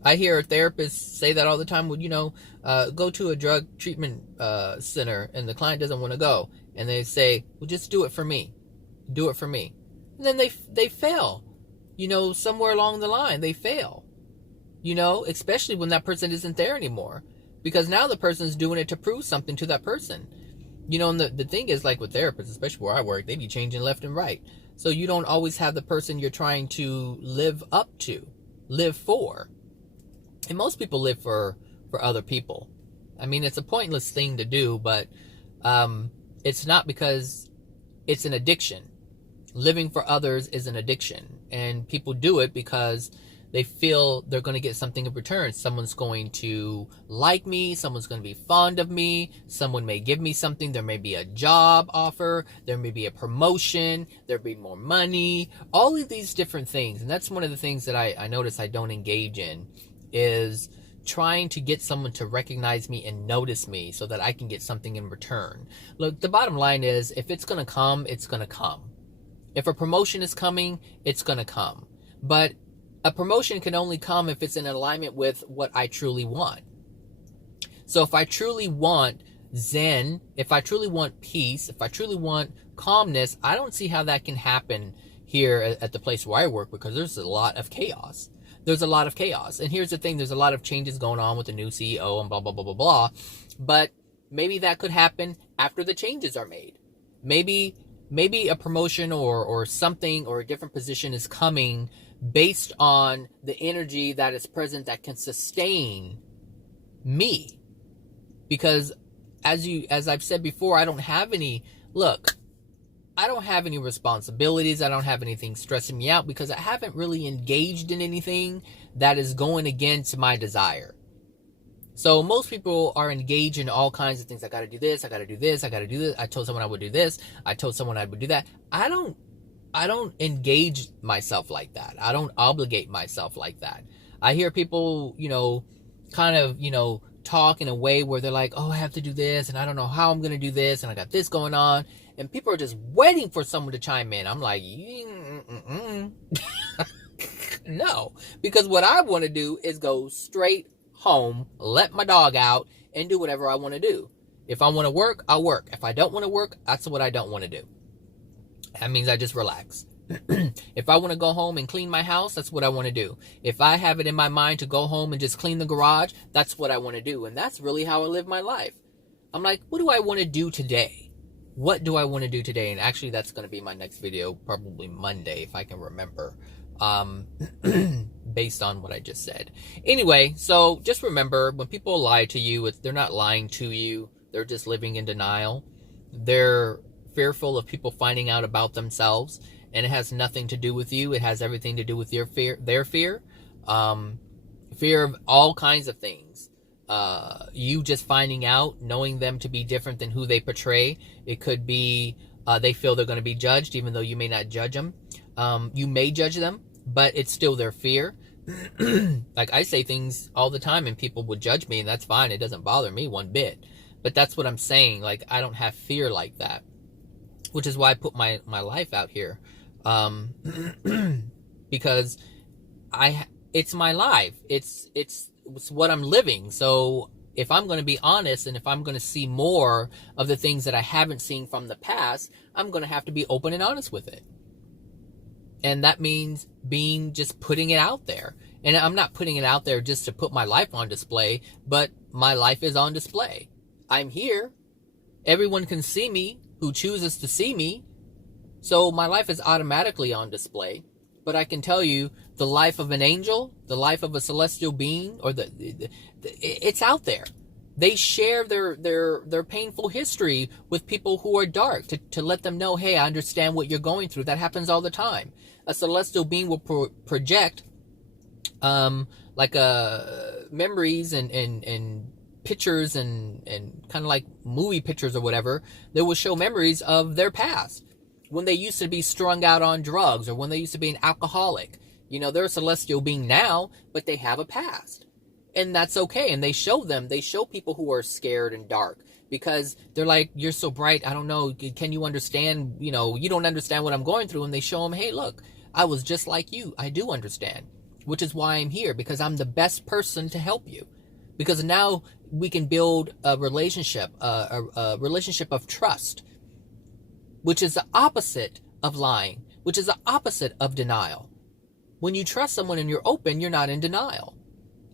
I hear therapists say that all the time. Well, go to a drug treatment center and the client doesn't want to go. And they say, well, just do it for me. And then they fail. Somewhere along the line, they fail. Especially when that person isn't there anymore. Because now the person's doing it to prove something to that person. And the thing is, like with therapists, especially where I work, they be changing left and right. So you don't always have the person you're trying to live for. And most people live for other people. I mean, it's a pointless thing to do, but it's not, because it's an addiction. Living for others is an addiction. And people do it because they feel they're going to get something in return. Someone's going to like me. Someone's going to be fond of me. Someone may give me something. There may be a job offer. There may be a promotion. There'll be more money. All of these different things. And that's one of the things that I notice I don't engage in, is trying to get someone to recognize me and notice me so that I can get something in return. Look, the bottom line is, if it's going to come, it's going to come. If a promotion is coming, it's going to come. But a promotion can only come if it's in alignment with what I truly want. So if I truly want Zen, if I truly want peace, if I truly want calmness, I don't see how that can happen here at the place where I work, because there's a lot of chaos. There's a lot of chaos. And here's the thing, there's a lot of changes going on with the new CEO and blah, blah, blah, blah, blah. But maybe that could happen after the changes are made. Maybe a promotion or something or a different position is coming based on the energy that is present that can sustain me. Because as I've said before, I don't have any responsibilities. I don't have anything stressing me out because I haven't really engaged in anything that is going against my desire. So most people are engaged in all kinds of things. I got to do this. I got to do this. I got to do this. I told someone I would do this. I told someone I would do that. I don't engage myself like that. I don't obligate myself like that. I hear people, talk in a way where they're like, oh, I have to do this, and I don't know how I'm going to do this, and I got this going on, and people are just waiting for someone to chime in. I'm like, no, because what I want to do is go straight home, let my dog out, and do whatever I want to do. If I want to work, I'll work. If I don't want to work, that's what I don't want to do. That means I just relax. If I want to go home and clean my house, that's what I want to do. If I have it in my mind to go home and just clean the garage, that's what I want to do. And that's really how I live my life. I'm like, what do I want to do today? What do I want to do today? And actually, that's going to be my next video, probably Monday, if I can remember, based on what I just said. Anyway, so just remember, when people lie to you, they're not lying to you. They're just living in denial. They're fearful of people finding out about themselves. And it has nothing to do with you. It has everything to do with their fear, fear of all kinds of things. You just finding out, knowing them to be different than who they portray. It could be they feel they're going to be judged, even though you may not judge them. You may judge them, but it's still their fear. Like, I say things all the time and people would judge me, and that's fine. It doesn't bother me one bit. But that's what I'm saying. Like, I don't have fear like that, which is why I put my life out here. Because it's my life. It's what I'm living. So if I'm going to be honest, and if I'm going to see more of the things that I haven't seen from the past, I'm going to have to be open and honest with it. And that means just putting it out there. And I'm not putting it out there just to put my life on display, but my life is on display. I'm here. Everyone can see me who chooses to see me. So my life is automatically on display. But I can tell you, the life of an angel, the life of a celestial being, or it's out there. They share their painful history with people who are dark to let them know, hey, I understand what you're going through. That happens all the time. A celestial being will project memories and pictures and kind of like movie pictures or whatever. They will show memories of their past, when they used to be strung out on drugs, or when they used to be an alcoholic. They're a celestial being now, but they have a past. And that's okay. And they show people who are scared and dark, because they're like, you're so bright. I don't know. Can you understand? You don't understand what I'm going through. And they show them, hey, look, I was just like you. I do understand, which is why I'm here, because I'm the best person to help you. Because now we can build a relationship, a relationship of trust, which is the opposite of lying, which is the opposite of denial. When you trust someone and you're open, you're not in denial.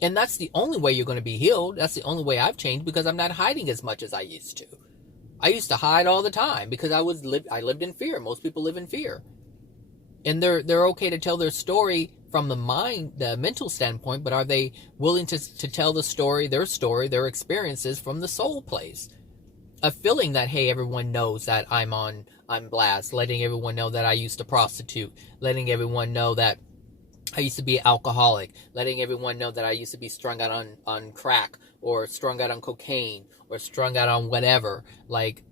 And that's the only way you're going to be healed. That's the only way I've changed, because I'm not hiding as much as I used to. I used to hide all the time because I lived in fear. Most people live in fear. And they're okay to tell their story from the mental standpoint, but are they willing to tell their story, their experiences from the soul place? A feeling that, hey, everyone knows that I'm blast, letting everyone know that I used to prostitute, letting everyone know that I used to be an alcoholic, letting everyone know that I used to be strung out on crack, or strung out on cocaine, or strung out on whatever, like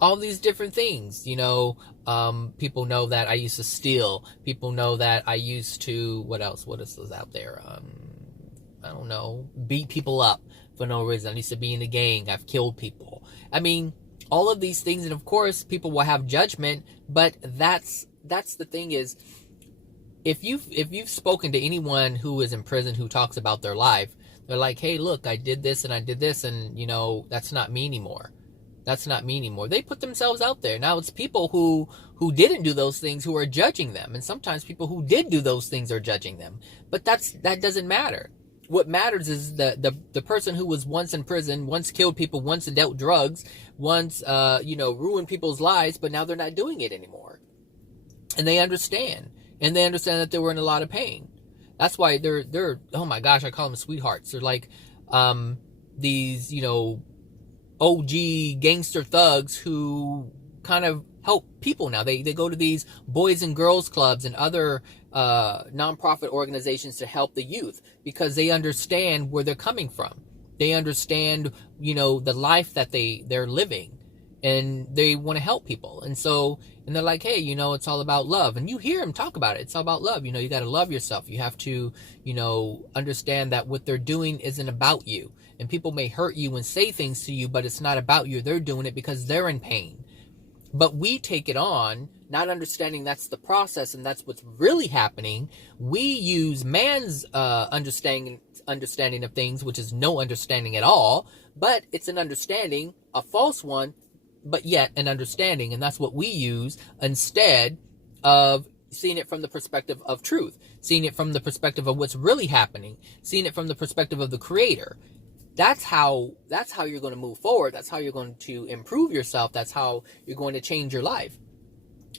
all these different things. People know that I used to steal. People know that I used to, what else was out there? I don't know, beat people up for no reason. I used to be in a gang. I've killed people. I mean, all of these things, and of course, people will have judgment. But that's the thing is, if you've spoken to anyone who is in prison who talks about their life, they're like, hey, look, I did this and I did this, and that's not me anymore. That's not me anymore. They put themselves out there. Now it's people who didn't do those things who are judging them. And sometimes people who did do those things are judging them. But that doesn't matter. What matters is the person who was once in prison, once killed people, once dealt drugs, once ruined people's lives, but now they're not doing it anymore. And they understand. And they understand that they were in a lot of pain. That's why they're oh my gosh, I call them sweethearts. They're like these, OG gangster thugs who kind of help people now. They go to these boys and girls clubs and other nonprofit organizations to help the youth because they understand where they're coming from. They understand, the life that they're living, and they want to help people. And they're like, hey, it's all about love. And you hear them talk about it. It's all about love. You got to love yourself. You have to, understand that what they're doing isn't about you. And people may hurt you and say things to you, but it's not about you. They're doing it because they're in pain. But we take it on, not understanding that's the process and that's what's really happening. We use man's understanding of things, which is no understanding at all. But it's an understanding, a false one, but yet an understanding. And that's what we use instead of seeing it from the perspective of truth, seeing it from the perspective of what's really happening, seeing it from the perspective of the Creator. That's how you're going to move forward. That's how you're going to improve yourself. That's how you're going to change your life.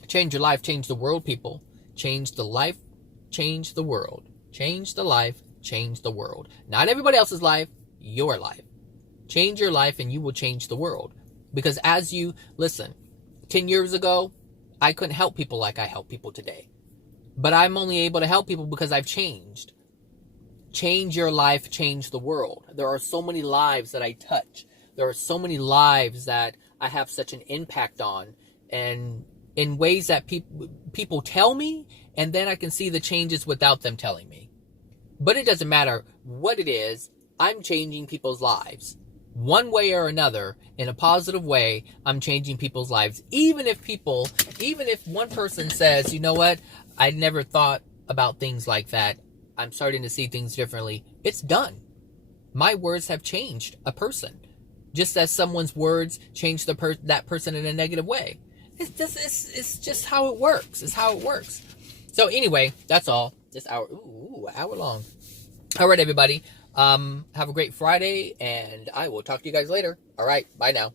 Change your life, change the world, people. Change the life, change the world. Change the life, change the world. Not everybody else's life, your life. Change your life and you will change the world. Because as you, listen, 10 years ago, I couldn't help people like I help people today. But I'm only able to help people because I've changed. Change your life, change the world. There are so many lives that I touch. There are so many lives that I have such an impact on. And in ways that people tell me, and then I can see the changes without them telling me. But it doesn't matter what it is, I'm changing people's lives. One way or another, in a positive way, I'm changing people's lives. Even if one person says, you know what, I never thought about things like that. I'm starting to see things differently. It's done. My words have changed a person. Just as someone's words changed that person in a negative way. It's just how it works. It's how it works. So anyway, that's all. This hour, hour long. All right, everybody. Have a great Friday, and I will talk to you guys later. All right, bye now.